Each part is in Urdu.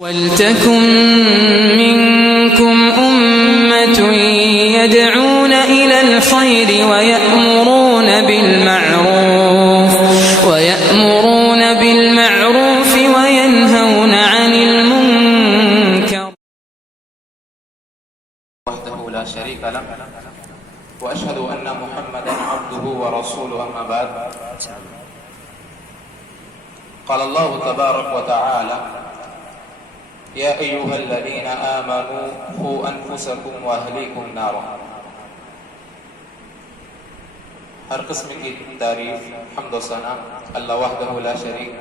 وَلْتَكُن مِّنكُمْ أُمَّةٌ يَدْعُونَ إِلَى الْخَيْرِ وَيَأْمُرُونَ بِالْمَعْرُوفِ وَيَنْهَوْنَ عَنِ الْمُنكَرِ وحده لا شريك له وأشهد أن محمدا عبده ورسوله أما بعد قال الله تبارك وتعالى يا أيها الذين آمنوا قوا أنفسكم وأهليكم نارا. ہر قسم کی تعریف حمد و ثنا اللہ وحدہ لا شریک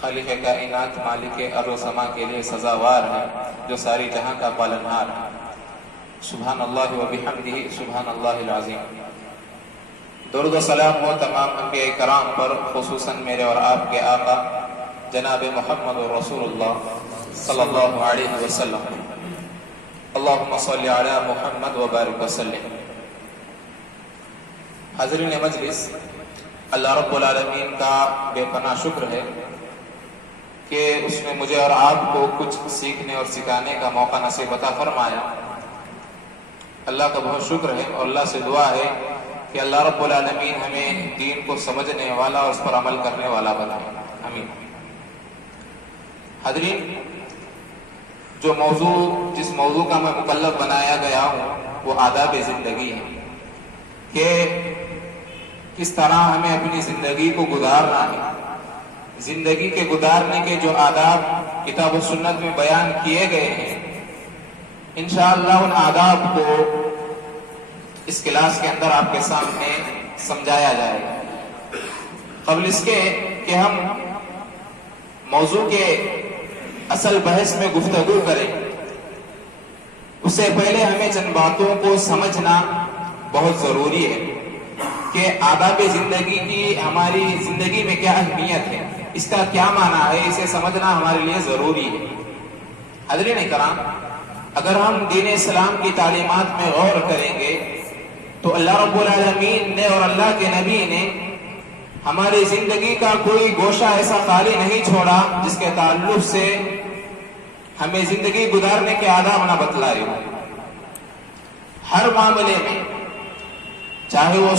خالق کائنات مالک ارض و سما کے لیے سزاوار ہے جو ساری جہاں کا پالنہار ہے. سبحان اللہ و بحمدہ سبحان اللہ العظیم. درود و سلام ہو تمام انبیاء کرام پر، خصوصاً میرے اور آپ کے آقا جناب محمد رسول اللہ صلی اللہ علیہ وسلم. اللہم صلی علی محمد و بارک وسلم. حاضرین مجلس، اللہ رب العالمین کا بے پناہ شکر ہے کہ اس نے مجھے اور آپ کو کچھ سیکھنے اور سکھانے کا موقع نصیب عطا فرمایا. اللہ کا بہت شکر ہے اور اللہ سے دعا ہے کہ اللہ رب العالمین ہمیں دین کو سمجھنے والا اور اس پر عمل کرنے والا بنائے. آمین. حاضرین، جس موضوع کا میں مکلف بنایا گیا ہوں وہ آداب زندگی ہے کہ کس طرح ہمیں اپنی زندگی کو گزارنا ہے. زندگی کے گزارنے کے جو آداب کتاب و سنت میں بیان کیے گئے ہیں، انشاءاللہ ان آداب کو اس کلاس کے اندر آپ کے سامنے سمجھایا جائے گا. قبل اس کے کہ ہم موضوع کے اصل بحث میں گفتگو کریں، اس سے پہلے ہمیں چند باتوں کو سمجھنا بہت ضروری ہے کہ آداب زندگی کی ہماری زندگی میں کیا اہمیت ہے، اس کا کیا معنی ہے، اسے سمجھنا ہمارے لیے ضروری ہے. حاضرین کرام، اگر ہم دین اسلام کی تعلیمات میں غور کریں گے تو اللہ رب العالمین نے اور اللہ کے نبی نے ہماری زندگی کا کوئی گوشہ ایسا خالی نہیں چھوڑا جس کے تعلق سے ہمیں زندگی گزارنے کے آداب نہ بتلائے ہو. ہر معاملے میں، چاہے وہ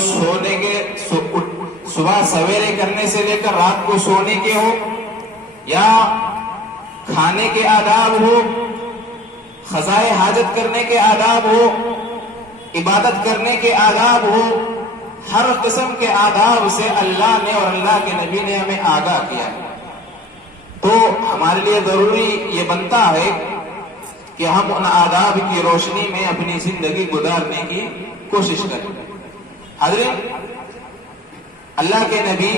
صبح سویرے کرنے سے لے کر رات کو سونے کے ہو، یا کھانے کے آداب ہو، قضائے حاجت کرنے کے آداب ہو، عبادت کرنے کے آداب ہو، ہر قسم کے آداب سے اللہ نے اور اللہ کے نبی نے ہمیں آگاہ کیا ہے. تو ہمارے لیے ضروری یہ بنتا ہے کہ ہم ان آداب کی روشنی میں اپنی زندگی گزارنے کی کوشش کریں. حضرت اللہ کے نبی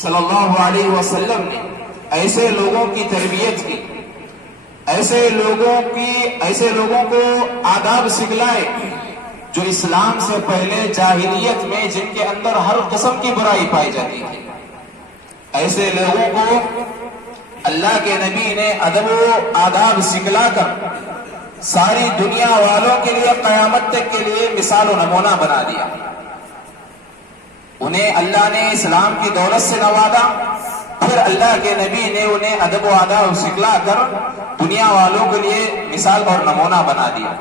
صلی اللہ علیہ وسلم نے ایسے لوگوں کی تربیت کی، ایسے لوگوں کو آداب سکھلائے جو اسلام سے پہلے جاہلیت میں جن کے اندر ہر قسم کی برائی پائی جاتی تھی. ایسے لوگوں کو اللہ کے نبی نے ادب و آداب سکھلا کر ساری دنیا والوں کے لیے قیامت تک کے لیے مثال و نمونہ بنا دیا. انہیں اللہ نے اسلام کی دولت سے نوازا، پھر اللہ کے نبی نے انہیں ادب و آداب سکھلا کر دنیا والوں کے لیے مثال اور نمونہ بنا دیا.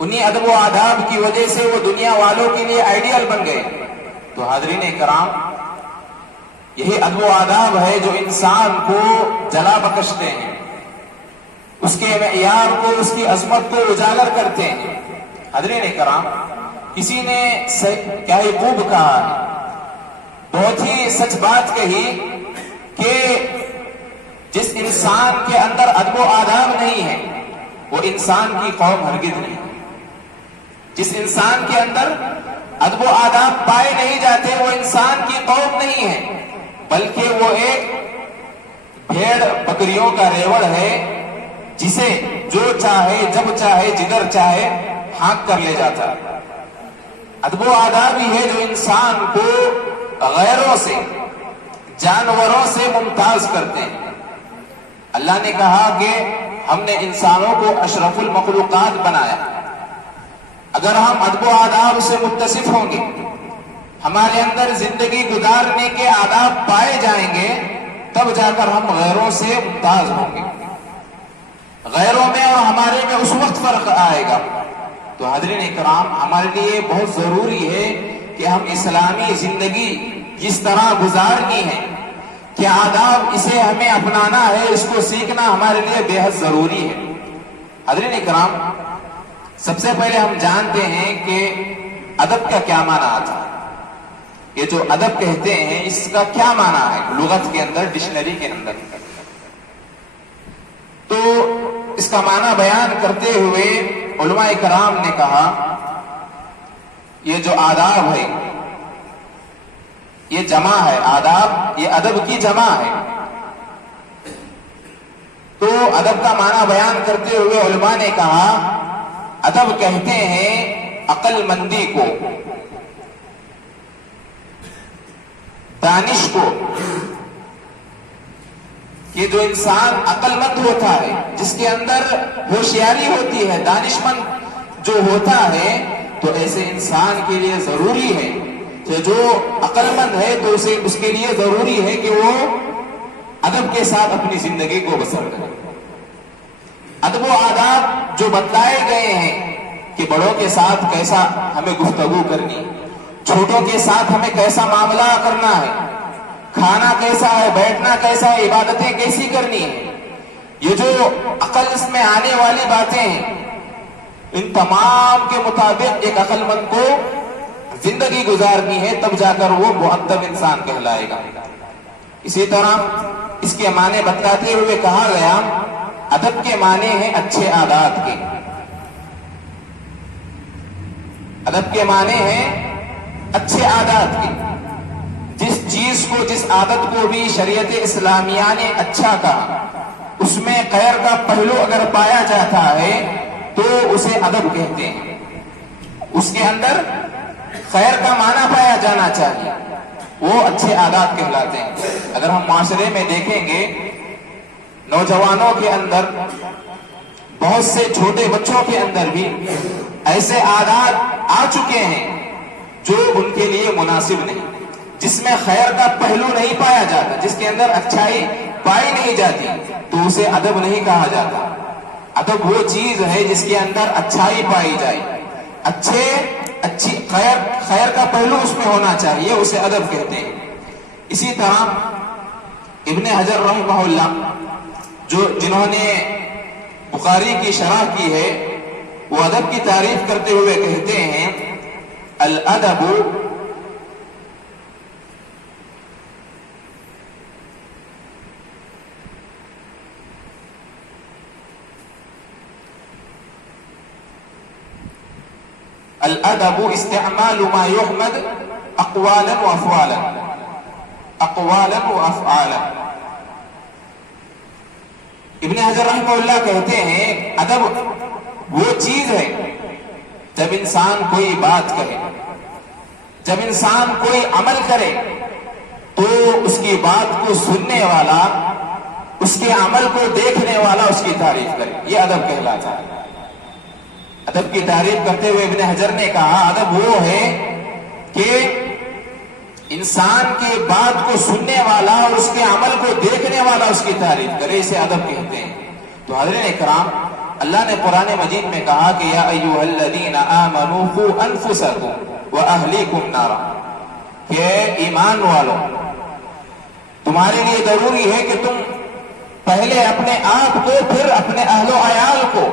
انہیں ادب و آداب کی وجہ سے وہ دنیا والوں کے لیے آئیڈیل بن گئے. تو حاضرین کرام، یہی ادب و آداب ہے جو انسان کو جلا بخشتے ہیں، اس کے معیار کو، اس کی عظمت کو اجاگر کرتے ہیں. حاضرین کرام، کسی نے کیا ہی خوب کہا ہے، بہت ہی سچ بات کہی کہ جس انسان کے اندر ادب و آداب نہیں ہے وہ انسان کی قوم ہرگز نہیں. جس انسان کے اندر ادب و آداب پائے نہیں جاتے وہ انسان کی قوم نہیں ہے، بلکہ وہ ایک بھیڑ بکریوں کا ریوڑ ہے جسے جو چاہے جب چاہے جدھر چاہے ہانک کر لے جاتا. ادب و آداب ہی ہے جو انسان کو غیروں سے، جانوروں سے ممتاز کرتے ہیں. اللہ نے کہا کہ ہم نے انسانوں کو اشرف المخلوقات بنایا. اگر ہم ادب و آداب سے متصف ہوں گے، ہمارے اندر زندگی گزارنے کے آداب پائے جائیں گے، تب جا کر ہم غیروں سے ممتاز ہوں گے. غیروں میں اور ہمارے میں اس وقت فرق آئے گا. تو حاضرین اکرام، ہمارے لیے بہت ضروری ہے کہ ہم اسلامی زندگی جس طرح گزارنی ہے، کیا آداب اسے ہمیں اپنانا ہے، اس کو سیکھنا ہمارے لیے بے حد ضروری ہے. حاضرین اکرام، سب سے پہلے ہم جانتے ہیں کہ ادب کا کیا معنی آتا ہے. یہ جو ادب کہتے ہیں اس کا کیا معنی ہے لغت کے اندر، ڈکشنری کے اندر. تو اس کا معنی بیان کرتے ہوئے علماء کرام نے کہا یہ جو آداب ہے یہ جمع ہے. آداب یہ ادب کی جمع ہے. تو ادب کا معنی بیان کرتے ہوئے علماء نے کہا ادب کہتے ہیں عقل مندی کو، دانش کو. کہ جو انسان عقل مند ہوتا ہے، جس کے اندر ہوشیاری ہوتی ہے، دانش مند جو ہوتا ہے، تو ایسے انسان کے لیے ضروری ہے کہ جو عقل مند ہے تو اس کے لیے ضروری ہے کہ وہ ادب کے ساتھ اپنی زندگی کو بسر کرے. ادب و آداب جو بتلائے گئے ہیں کہ بڑوں کے ساتھ کیسا ہمیں گفتگو کرنی، چھوٹوں کے ساتھ ہمیں کیسا معاملہ کرنا ہے، کھانا کیسا ہے، بیٹھنا کیسا ہے، عبادتیں کیسی کرنی ہے، یہ جو عقل اس میں آنے والی باتیں ہیں، ان تمام کے مطابق ایک عقل مند کو زندگی گزارنی ہے، تب جا کر وہ مؤدب انسان کہلائے گا. اسی طرح اس کے معنی بتلاتے ہوئے کہا گیا ادب کے معنی ہیں اچھے عادات کے. ادب کے معنی ہیں اچھے عادات کے. جس چیز کو، جس عادت کو بھی شریعت اسلامیہ نے اچھا کہا، اس میں خیر کا پہلو اگر پایا جاتا ہے تو اسے ادب کہتے ہیں. اس کے اندر خیر کا معنی پایا جانا چاہیے، وہ اچھے عادات کہلاتے ہیں. اگر ہم معاشرے میں دیکھیں گے نوجوانوں کے اندر، بہت سے چھوٹے بچوں کے اندر بھی ایسے عادات آ چکے ہیں جو ان کے لیے مناسب نہیں، جس میں خیر کا پہلو نہیں پایا جاتا، جس کے اندر اچھائی پائی نہیں جاتی، تو اسے ادب نہیں کہا جاتا. ادب وہ چیز ہے جس کے اندر اچھائی پائی جائے، اچھی خیر کا پہلو اس میں ہونا چاہیے، اسے ادب کہتے ہیں. اسی طرح ابن حجر رحمہ اللہ جنہوں نے بخاری کی شرح کی ہے، وہ ادب کی تعریف کرتے ہوئے کہتے ہیں الادب الادب استعمال ما يحمد اقوالا وافعالا، اقوالا وافعالا. ابن حجر رحمہ اللہ کہتے ہیں ادب وہ چیز ہے جب انسان کوئی بات کہے، جب انسان کوئی عمل کرے تو اس کی بات کو سننے والا، اس کے عمل کو دیکھنے والا اس کی تعریف کرے، یہ ادب کہلاتا ہے. ادب کی تعریف کرتے ہوئے ابن حجر نے کہا ادب وہ ہے کہ انسان کی بات کو سننے والا اور اس کے عمل کو دیکھنے والا اس کی تعریف کرے، اسے ادب کہتے ہیں. تو حضرین اکرام، اللہ نے قرآن مجید میں کہا کہ یا ایھا الذین آمنوا قوا انفسکم واہلیکم نارا، کہ ایمان والو تمہارے لیے ضروری ہے کہ تم پہلے اپنے آپ کو پھر اپنے اہل و عیال کو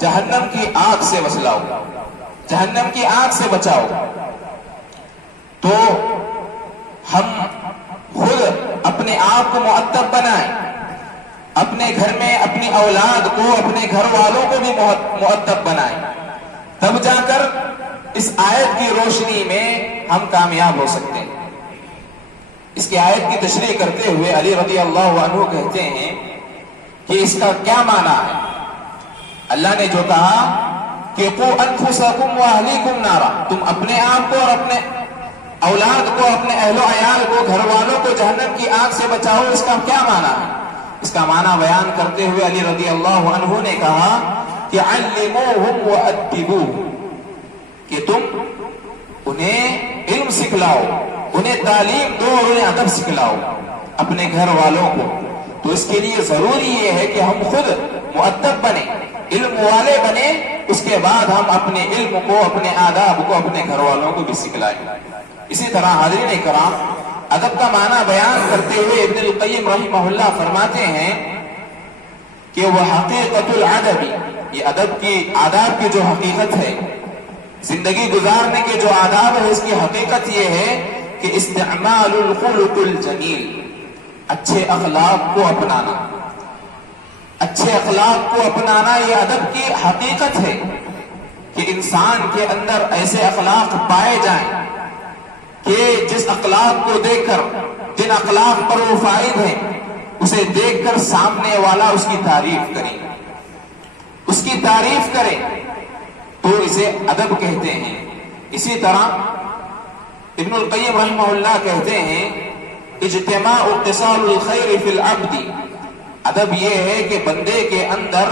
جہنم کی آگ سے بچاؤ، جہنم کی آگ سے بچاؤ. تو ہم خود اپنے آپ کو مؤدب بنائیں، اپنے گھر میں اپنی اولاد کو، اپنے گھر والوں کو بھی مؤدب بنائیں، تب جا کر اس آیت کی روشنی میں ہم کامیاب ہو سکتے ہیں. اس کی آیت کی تشریح کرتے ہوئے علی رضی اللہ عنہ کہتے ہیں کہ اس کا کیا معنی ہے. اللہ نے جو کہا کہ قوا انفسکم واہلیکم نارا، تم اپنے آپ کو اور اپنے اولاد کو، اپنے اہل و عیال کو، گھر والوں کو جہنم کی آگ سے بچاؤ، اس کا کیا معنی ہے؟ اس کا معنی بیان کرتے ہوئے علی رضی اللہ عنہ نے کہا کہ علموہم وادبوہم، کہ تم انہیں علم سکھلاؤ، انہیں تعلیم دو اور انہیں ادب سکھلاؤ. اپنے گھر والوں کو، تو اس کے لیے ضروری یہ ہے کہ ہم خود مؤدب بنے، علم والے بنے، اس کے بعد ہم اپنے علم کو، اپنے آداب کو اپنے گھر والوں کو بھی سکھلائیں۔ اسی طرح حاضرین کرام، ادب کا معنی بیان کرتے ہوئے ابن القیم رحمہ اللہ فرماتے ہیں کہ وہ حقیقت الادب، یہ ادب کی، آداب کی جو حقیقت ہے، زندگی گزارنے کے جو آداب ہے، اس کی حقیقت یہ ہے کہ استعمال الخلق الجمیل، اچھے اخلاق کو اپنانا، اچھے اخلاق کو اپنانا یہ ادب کی حقیقت ہے کہ انسان کے اندر ایسے اخلاق پائے جائیں کہ جس اخلاق کو دیکھ کر، جن اخلاق پر وہ فائد ہے، اسے دیکھ کر سامنے والا اس کی تعریف کرے، اس کی تعریف کرے، تو اسے ادب کہتے ہیں۔ اسی طرح ابن القیم رحمہ اللہ کہتے ہیں اجتماع اتصال الخیر فی العبد، ادب یہ ہے کہ بندے کے اندر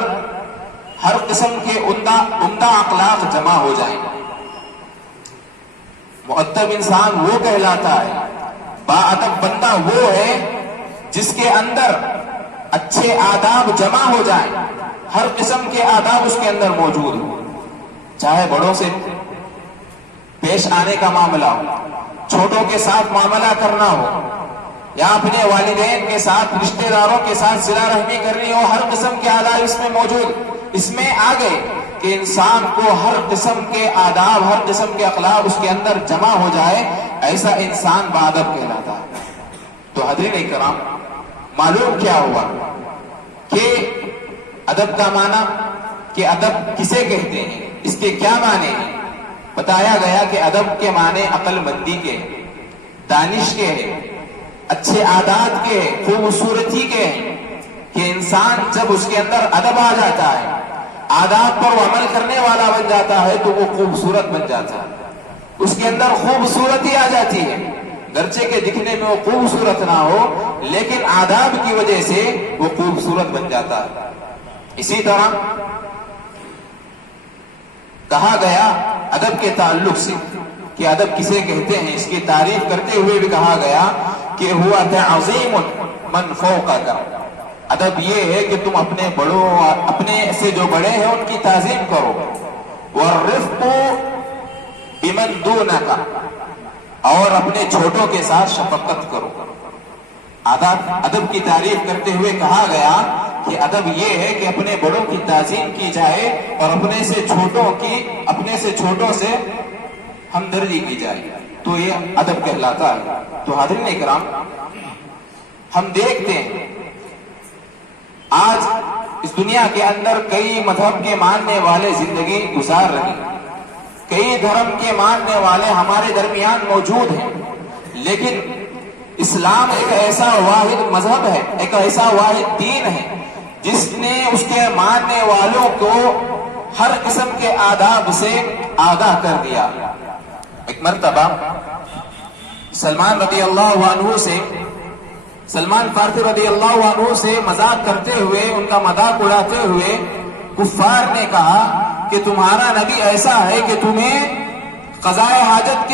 ہر قسم کے عمدہ اخلاق جمع ہو جائیں۔ مؤدب انسان وہ کہلاتا ہے، باادب بندہ وہ ہے جس کے اندر اچھے آداب جمع ہو جائیں، ہر قسم کے آداب اس کے اندر موجود ہو، چاہے بڑوں سے پیش آنے کا معاملہ ہو، چھوٹوں کے ساتھ معاملہ کرنا ہو، یا اپنے والدین کے ساتھ، رشتہ داروں کے ساتھ صلہ رحمی کرنی ہو، ہر قسم کے آداب اس میں موجود، اس میں آ گئے کہ انسان کو ہر قسم کے آداب، ہر قسم کے اخلاق اس کے اندر جمع ہو جائے، ایسا انسان باادب کہلاتا ہے۔ تو حضرین کرام، معلوم کیا ہوا کہ ادب کا معنی، کہ ادب کسے کہتے ہیں، اس کے کیا معنی ہیں؟ بتایا گیا کہ ادب کے معنی عقل مندی کے ہیں، دانش کے ہیں، اچھے عادات کے ہیں، خوبصورتی کے ہیں، کہ انسان جب اس کے اندر ادب آ جاتا ہے، آداب پر وہ عمل کرنے والا بن جاتا ہے، تو وہ خوبصورت بن جاتا ہے، اس کے اندر خوبصورتی آ جاتی ہے، گرچہ کے دکھنے میں وہ خوبصورت نہ ہو، لیکن آداب کی وجہ سے وہ خوبصورت بن جاتا ہے۔ اسی طرح کہا گیا ادب کے تعلق سے کہ ادب کسے کہتے ہیں، اس کی تعریف کرتے ہوئے بھی کہا گیا کہ ہوا تعظیم من فوقک، ادب یہ ہے کہ تم اپنے بڑوں، اپنے سے جو بڑے ہیں ان کی تعظیم کرو، والرفق بمن دونک، اور اپنے چھوٹوں کے ساتھ شفقت کرو۔ ادب کی تعریف کرتے ہوئے کہا گیا کہ ادب یہ ہے کہ اپنے بڑوں کی تعظیم کی جائے اور اپنے سے چھوٹوں سے ہمدردی کی جائے، تو یہ ادب کہلاتا ہے۔ تو حاضرین اکرام، ہم دیکھتے ہیں آج اس دنیا کے اندر کئی مذہب کے ماننے والے زندگی گزار رہے ہیں، کئی دھرم کے ماننے والے ہمارے درمیان موجود ہیں، لیکن اسلام ایک ایسا واحد مذہب ہے، ایک ایسا واحد دین ہے جس نے اس کے ماننے والوں کو ہر قسم کے آداب سے آگاہ کر دیا۔ ایک مرتبہ سلمان فارسی رضی اللہ عنہ سے مذاق کرتے ہوئے، ان کا مذاق اڑاتے ہوئے کفار نے کہا کہ تمہارا نبی ایسا ہے کہ تمہیں قضائے حاجت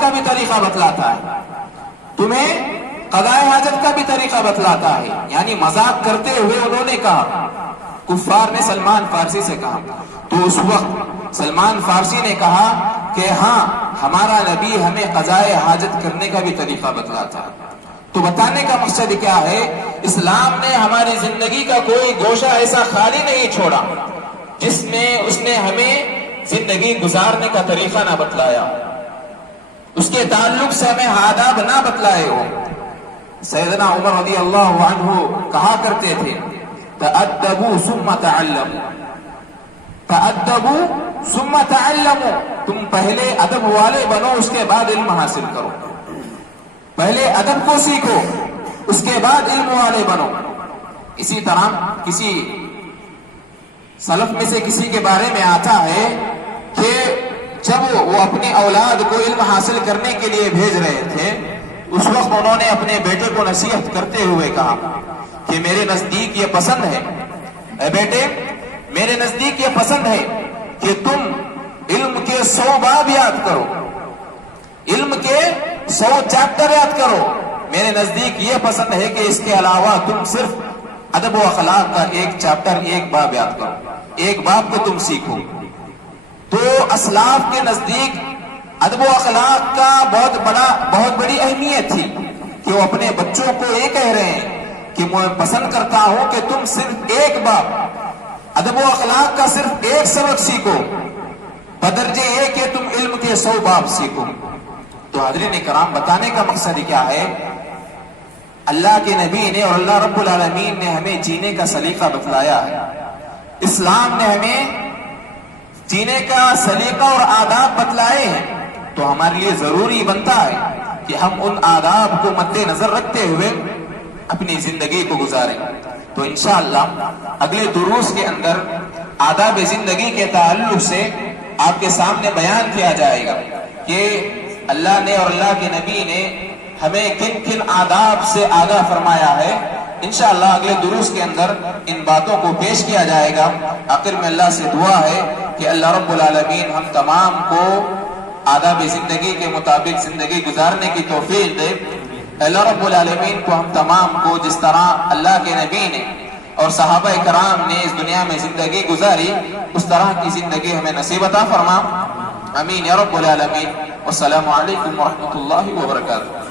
کا بھی طریقہ بتلاتا ہے، تمہیں قضائے حاجت کا بھی طریقہ بتلاتا ہے، یعنی مذاق کرتے ہوئے انہوں نے کہا، کفار نے سلمان فارسی سے کہا۔ تو اس وقت سلمان فارسی نے کہا کہ ہاں، ہمارا نبی ہمیں قضائے حاجت کرنے کا بھی طریقہ بتلاتا ہے۔ تو بتانے کا مقصد کیا ہے؟ اسلام نے ہماری زندگی کا کوئی گوشہ ایسا خالی نہیں چھوڑا جس میں اس نے ہمیں زندگی گزارنے کا طریقہ نہ بتلایا، اس کے تعلق سے ہمیں آداب نہ بتلائے ہو۔ سیدنا عمر رضی اللہ عنہ کہا کرتے تھے تأدبوا ثم تعلموا، تأدبوا ثم تعلموا، تم پہلے ادب والے بنو، اس کے بعد علم حاصل کرو، پہلے ادب کو سیکھو، اس کے بعد علم والے بنو۔ اسی طرح کسی سلف میں سے کسی کے بارے میں آتا ہے کہ جب وہ اپنی اولاد کو علم حاصل کرنے کے لیے بھیج رہے تھے، اس وقت انہوں نے اپنے بیٹے کو نصیحت کرتے ہوئے کہا کہ میرے نزدیک یہ پسند ہے، اے بیٹے میرے نزدیک یہ پسند ہے کہ تم علم کے 100 باب یاد کرو، علم کے 100 چیپٹر یاد کرو، میرے نزدیک یہ پسند ہے کہ اس کے علاوہ تم صرف ادب و اخلاق کا ایک چیپٹر، ایک باب یاد کرو، ایک باب کو تم سیکھو۔ تو اسلاف کے نزدیک ادب و اخلاق کا بہت بڑی اہمیت تھی کہ وہ اپنے بچوں کو یہ کہہ رہے ہیں کہ میں پسند کرتا ہوں کہ تم صرف ایک باب ادب و اخلاق کا صرف ایک سبق سیکھو، بدرجے یہ کہ تم علم کے 100 باب سیکھو۔ تو حضرین کرام، بتانے کا مقصد کیا ہے؟ اللہ کے نبی نے اور اللہ رب العالمین نے ہمیں جینے کا سلیقہ بتلایا ہے، اسلام نے ہمیں جینے کا سلیقہ اور آداب بتلائے ہیں، تو ہمارے لیے ضروری بنتا ہے کہ ہم ان آداب کو مد نظر رکھتے ہوئے اپنی زندگی کو گزاریں۔ تو انشاءاللہ اگلے دروس کے اندر آداب زندگی کے تعلق سے آپ کے سامنے بیان کیا جائے گا کہ اللہ نے اور اللہ کے نبی نے ہمیں کن کن آداب سے آگاہ فرمایا ہے۔ انشاءاللہ اگلے دروس کے اندر ان باتوں کو پیش کیا جائے گا۔ آخر میں اللہ سے دعا ہے کہ اللہ رب العالمین ہم تمام کو آداب زندگی کے مطابق زندگی گزارنے کی توفیق دے۔ اللہ رب العالمین کو ہم تمام کو جس طرح اللہ کے نبی نے اور صحابہ کرام نے اس دنیا میں زندگی گزاری، اس طرح کی زندگی ہمیں نصیب عطا فرما، آمین یا رب العالمین۔ والسلام علیکم ورحمۃ اللہ وبرکاتہ۔